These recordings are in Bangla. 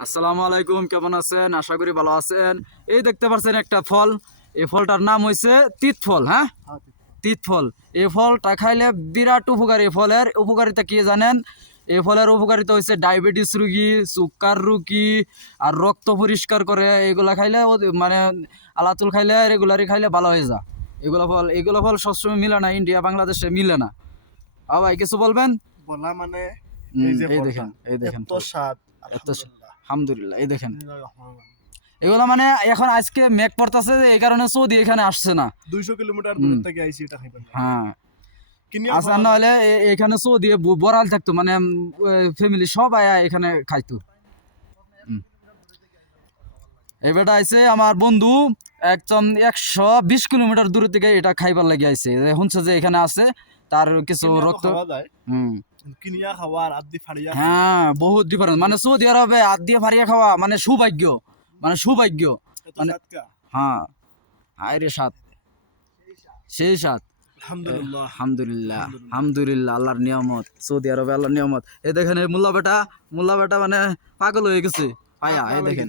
আসসালামু আলাইকুম, কেমন আছেন? আশা করি ভালো আছেন। এই দেখতে পাচ্ছেন একটা ফল, এই ফলটার নাম হইছে তিত ফল। হ্যাঁ, তিত ফল। এই ফলটা খাইলে বিরাট উপকারী। এই ফলের উপকারিতা কি জানেন? এই ফলের উপকারিতা হচ্ছে ডায়াবেটিস রুগী, সুগার রুগী, আর রক্ত পরিষ্কার করে। এগুলা খাইলে মানে আলাতুল খাইলে, রেগুলারই খাইলে ভালো হয়ে যায়। এগুলো ফল সবসময় মিলে না, ইন্ডিয়া বাংলাদেশে মিলে না। ভাই কিছু বলবেন? বলা মানে এই দেখেন, এই দেখেন এত স্বাদ, এত আলহামদুলিল্লাহ। আলহামদুলিল্লাহ। এই দেখেন বিসমিল্লাহির রহমানির রহিম। এগুলো মানে এখন আজকে মেঘ পড়তেছে, এই কারণে সৌদি এখানে আসছে না। 200 কিলোমিটার দূর থেকে আইছি এটা খাইবার লাগে। হ্যাঁ, কিনিয়া আসা খাওয়া নাহলে এখানে সৌদি বড়াল থাকতো, মানে ফ্যামিলি সব আয়া এখানে খাইতো। এই বেটা আইছে আমার বন্ধু, একদম 120 কিলোমিটার দূর থেকে এটা খাইবার লাগে আইছে। শুনছে যে এখানে আছে, তার কিছু কিনিয়া তো রক্ত। খাওয়া যায়। হুম, কিনিয়া খাওয়া আর আদি ফাড়িয়া খাওয়া হ্যাঁ, বহুত ডিফারেন্স। মানে সৌদি আরবে হাত দিয়ে ফারিয়া খাওয়া মানে সৌভাগ্য, মানে সৌভাগ্য। এত মানে স্বাদ কা? হ্যাঁ, আরে সাত, সেই সাত। আলহামদুলিল্লাহ। আলহামদুলিল্লাহ, আলহামদুলিল্লাহ, আল্লাহর নিয়ামত। সৌদি আরবে আল্লাহর নিয়ামত। এই দেখেন এই মোল্লা বেটা মানে পাগল হয়ে গেছে পায়া। এই দেখেন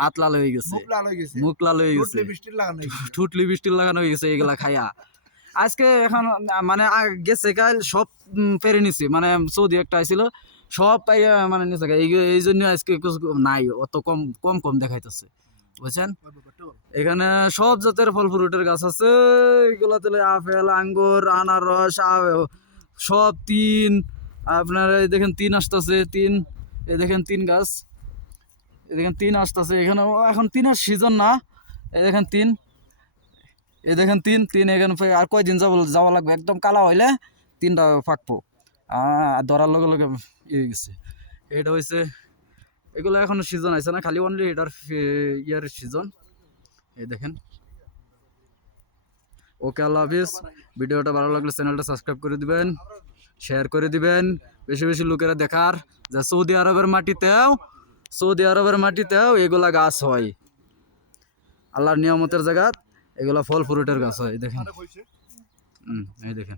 হাত লাল হয়ে গেছে, মুখ লাল হয়ে গেছে। মুখ লাল হয়ে রোড গেছে, লিপস্টিক লাগানো হয়েছে। ঠুট লিপস্টিক লাগানো হয়ে গেছে এগুলা খাইয়া। আজকে এখন মানে গেছে কাল সব পেরে নিছি। মানে সৌদি একটা আইছিল, সব পাইয়া মানে নিচে এই জন্য আজকে কিছু নাই, অত কম কম কম দেখাইতেছে, বুঝছেন? এখানে সব জাতের ফল ফ্রুটের গাছ আছে। এগুলাতে আপেল, আঙ্গুর, আনারস, সব তিন। আপনার এই দেখেন তিন আসতেছে, তিন। এই দেখেন তিন গাছ, এই দেখেন তিন আসতেছে এখানে। এখন তিনের সিজন না। এই দেখেন তিন, এই দেখেন তিন তিন। এখানে আর কয়দিন যাওয়া লাগবে, একদম কালা হইলে তিনটা ফাঁকবো। ধরার লগে লগে ইয়ে গেছে। এটা হয়েছে, এগুলো এখনো সিজন আছে না, খালি অনলি এটার ইয়ার সিজন। এই দেখেন। ওকে, আল্লাহ হাফিজ। ভিডিওটা ভালো লাগলে চ্যানেলটা সাবস্ক্রাইব করে দিবেন, শেয়ার করে দিবেন, বেশি বেশি লোকেরা দেখার যে সৌদি আরবের মাটিতেও এগুলা গাছ হয়। আল্লাহর নিয়ামতের জায়গা এগুলা ফল ফ্রুটের গাছ হয়। দেখেন, এই দেখেন।